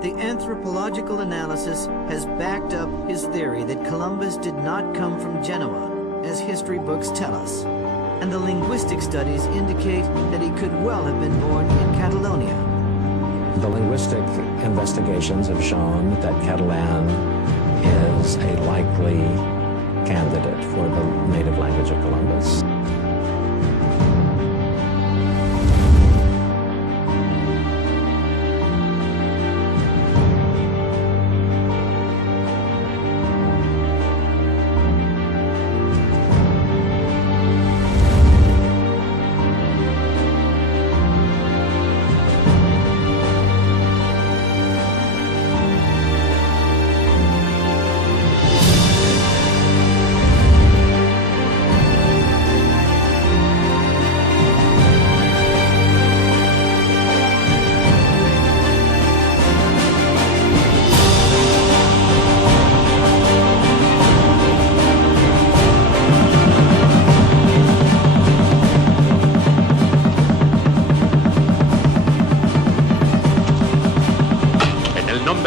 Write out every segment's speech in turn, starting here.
The anthropological analysis has backed up his theory that Columbus did not come from Genoa, as history books tell us. And the linguistic studies indicate that he could well have been born in Catalonia. The linguistic investigations have shown that Catalan is a likely candidate for the native language of Columbus.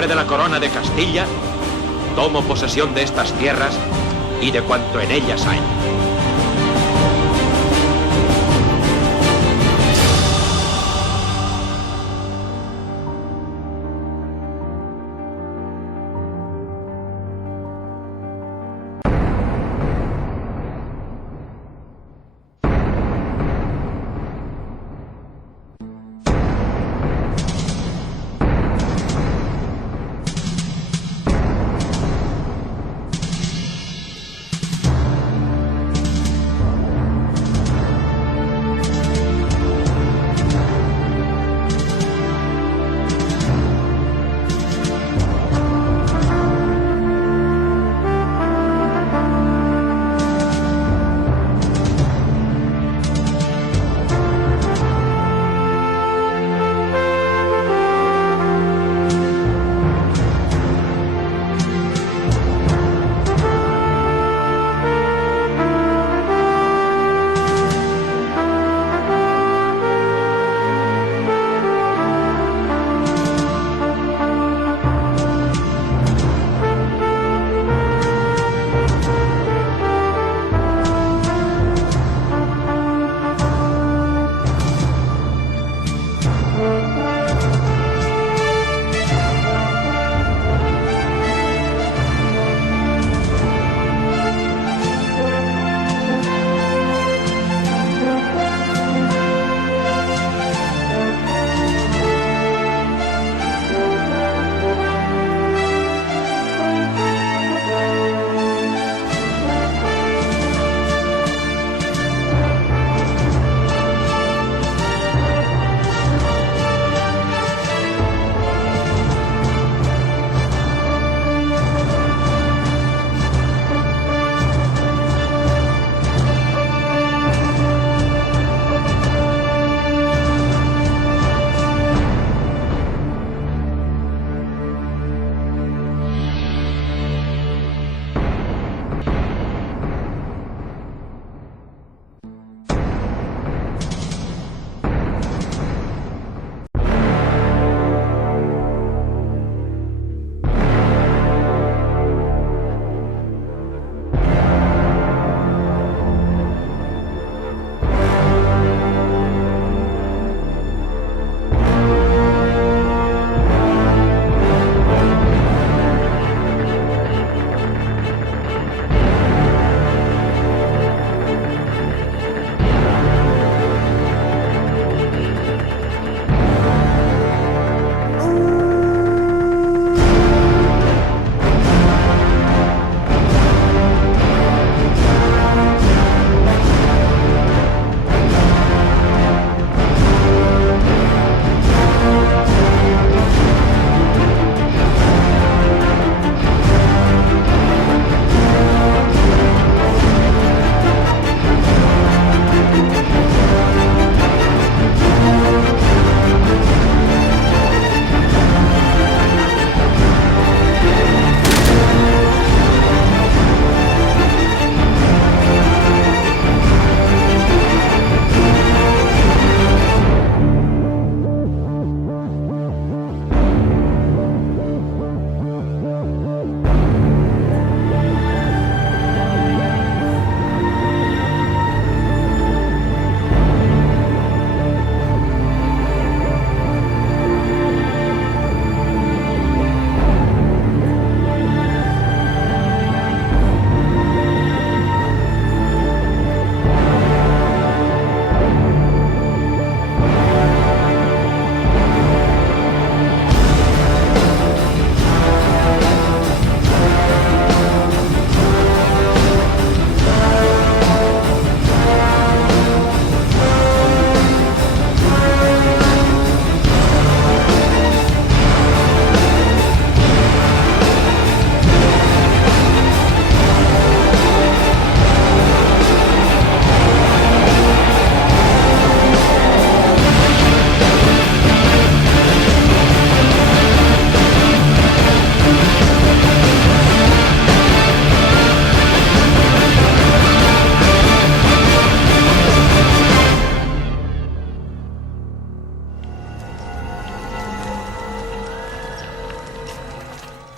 De la corona de Castilla, tomo posesión de estas tierras y de cuanto en ellas hay.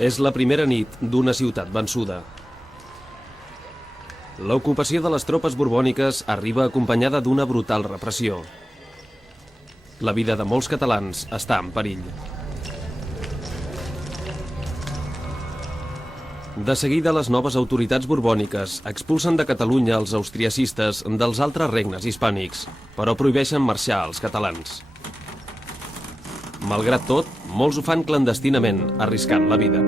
És la primera nit d'una ciutat vençuda. L'ocupació de les tropes borbòniques arriba acompanyada d'una brutal repressió. La vida de molts catalans està en perill. De seguida, les noves autoritats borbòniques expulsen de Catalunya els austriacistes dels altres regnes hispànics, però prohibeixen marxar als catalans. Malgrat tot, molts ho fan clandestinament, arriscant la vida.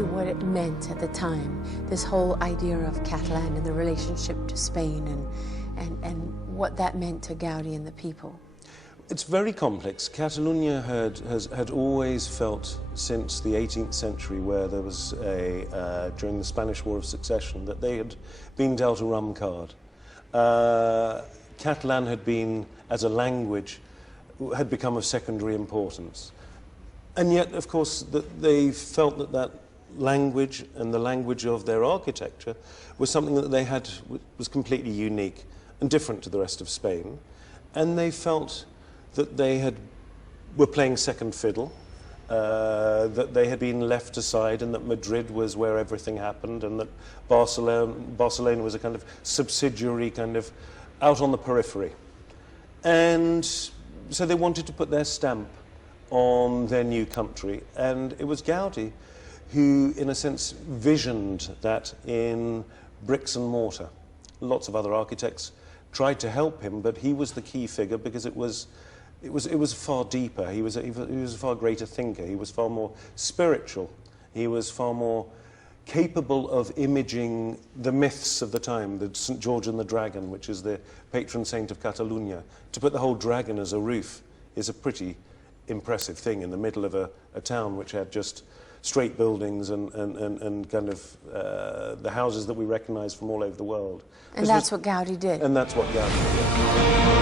really what it meant at the time, this whole idea of Catalan and the relationship to Spain and what that meant to Gaudi and the people? It's very complex. Catalonia had always felt since the 18th century, where there was during the Spanish War of Succession, that they had been dealt a rum card. Catalan had been, as a language, had become of secondary importance. And yet, of course, they felt that that language and the language of their architecture was something that they had, was completely unique and different to the rest of Spain. And they felt that they were playing second fiddle, that they had been left aside, and that Madrid was where everything happened, and that Barcelona was a kind of subsidiary, kind of out on the periphery. And so they wanted to put their stamp on their new country, and it was Gaudi who, in a sense, visioned that in bricks and mortar. Lots of other architects tried to help him, but he was the key figure because it was far deeper. He was a far greater thinker. He was far more spiritual. He was far more capable of imaging the myths of the time, the St. George and the Dragon, which is the patron saint of Catalunya. To put the whole dragon as a roof is a pretty impressive thing in the middle of a town which had just straight buildings and kind of the houses that we recognize from all over the world. And that's what Gaudi did. And that's what Gaudi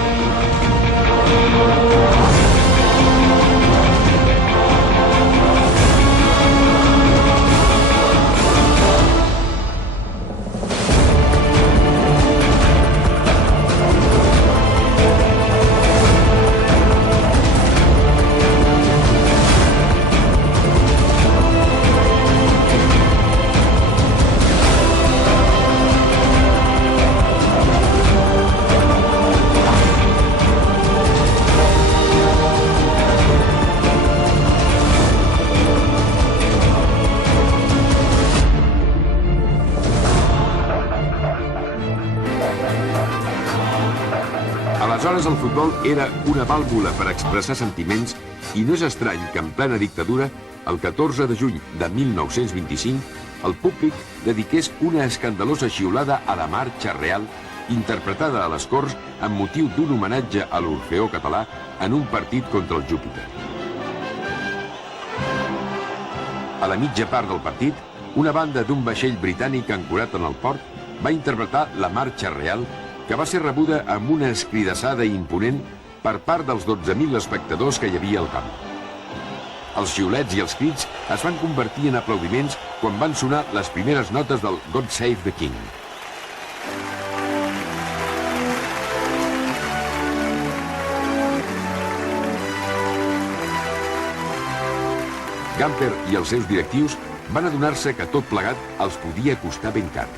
Aleshores el futbol era una vàlvula per expressar sentiments i no és estrany que en plena dictadura, el 14 de juny de 1925, el públic dediqués una escandalosa xiulada a la Marxa Real, interpretada a les Corts amb motiu d'un homenatge a l'Orfeó català en un partit contra el Júpiter. A la mitja part del partit, una banda d'un vaixell britànic ancorat en el port va interpretar la Marxa Real, que va ser rebuda amb una escridassada imponent per part dels 12.000 espectadors que hi havia al camp. Els xiulets i els crits es van convertir en aplaudiments quan van sonar les primeres notes del God Save the King. Gamper i els seus directius van adonar-se que tot plegat els podia costar ben car.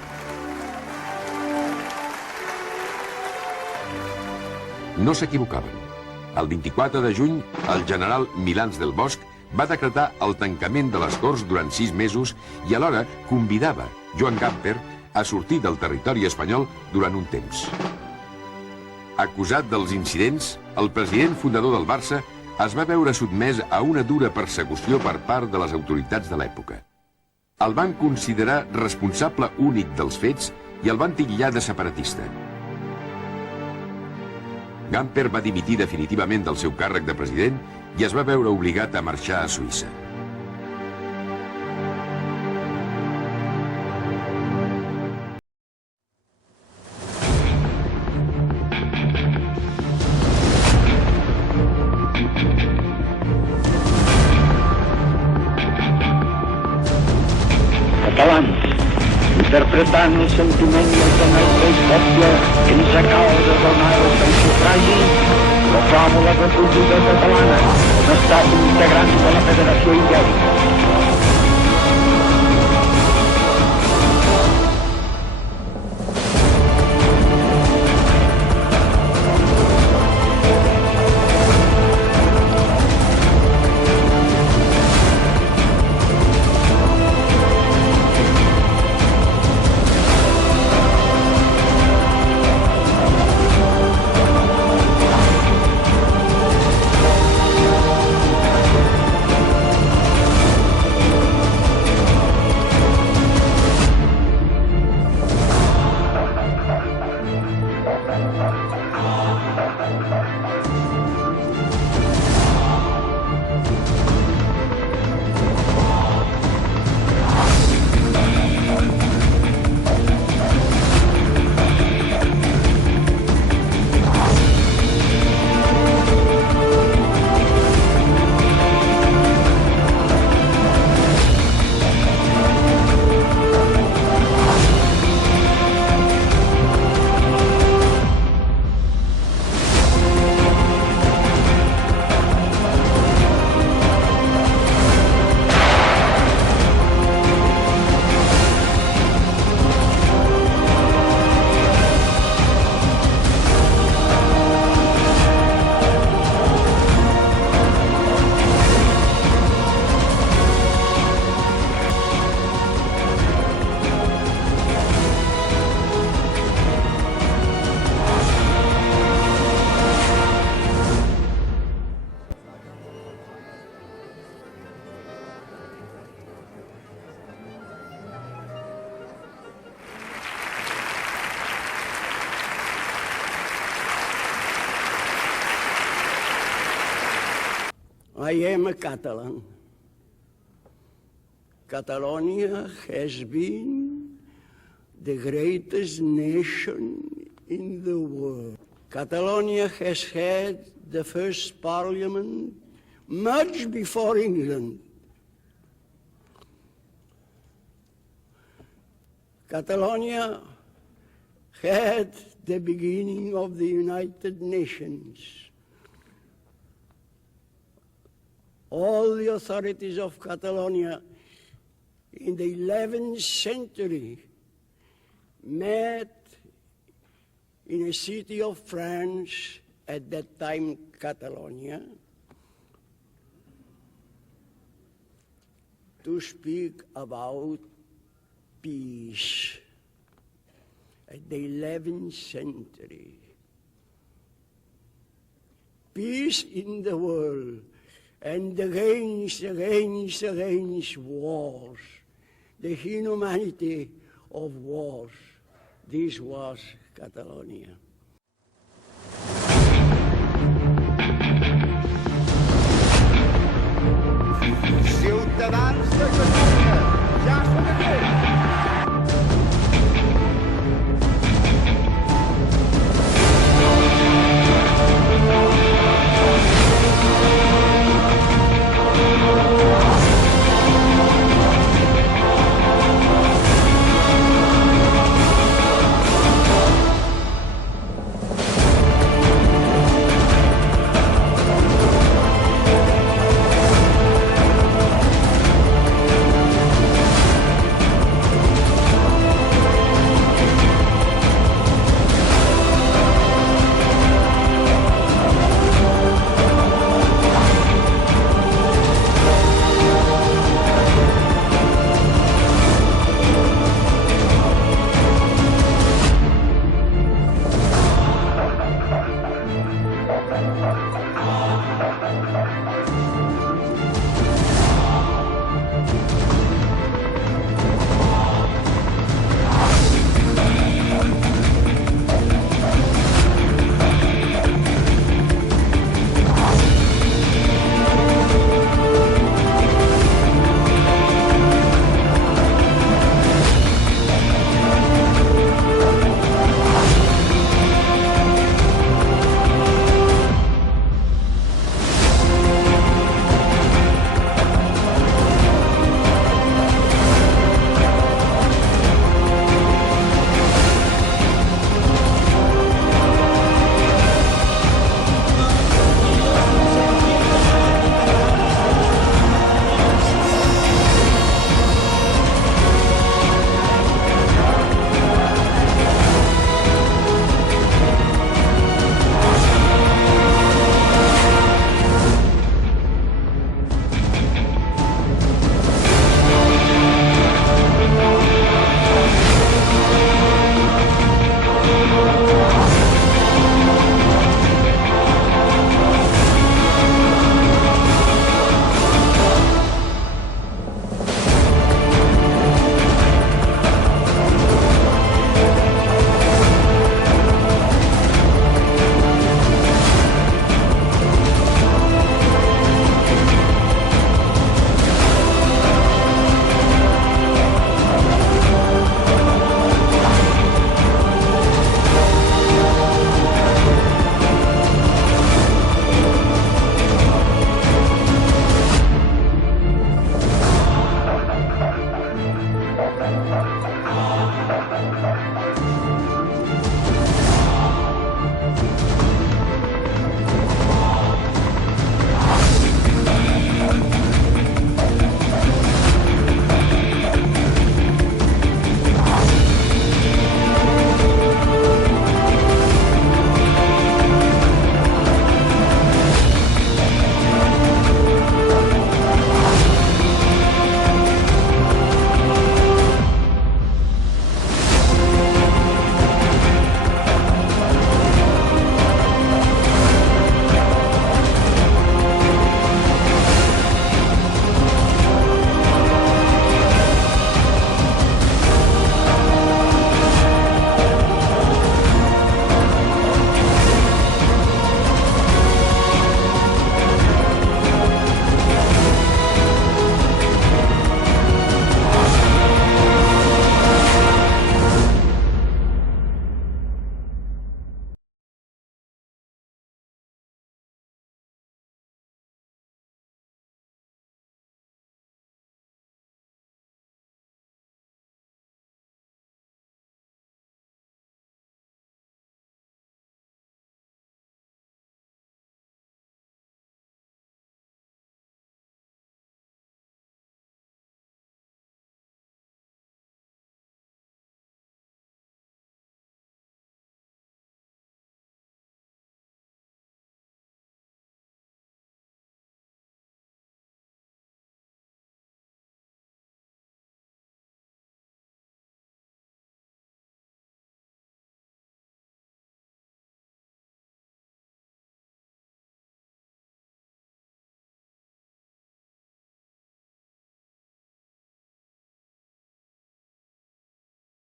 No s'equivocaven. El 24 de juny, el general Milans del Bosch va decretar el tancament de les Corts durant 6 mesos i alhora convidava Joan Gamper a sortir del territori espanyol durant un temps. Acusat dels incidents, el president fundador del Barça es va veure sotmès a una dura persecució per part de les autoritats de l'època. El van considerar responsable únic dels fets i el van titllar de separatista. Gamper va dimitir definitivament del seu càrrec de president i es va veure obligat a marxar a Suïssa. Catalans, interpretant els sentiments de nostre poble que ens acaba de donar el seu sufragi, proclamo la República Catalana un estat integrant de la Federació Ibèrica. I am a Catalan. Catalonia has been the greatest nation in the world. Catalonia has had the first parliament much before England. Catalonia had the beginning of the United Nations. All the authorities of Catalonia in the 11th century met in a city of France, at that time Catalonia, to speak about peace. At the 11th century. Peace in the world, and against wars, the inhumanity of wars. This was Catalonia. Ciutadans de Catalunya.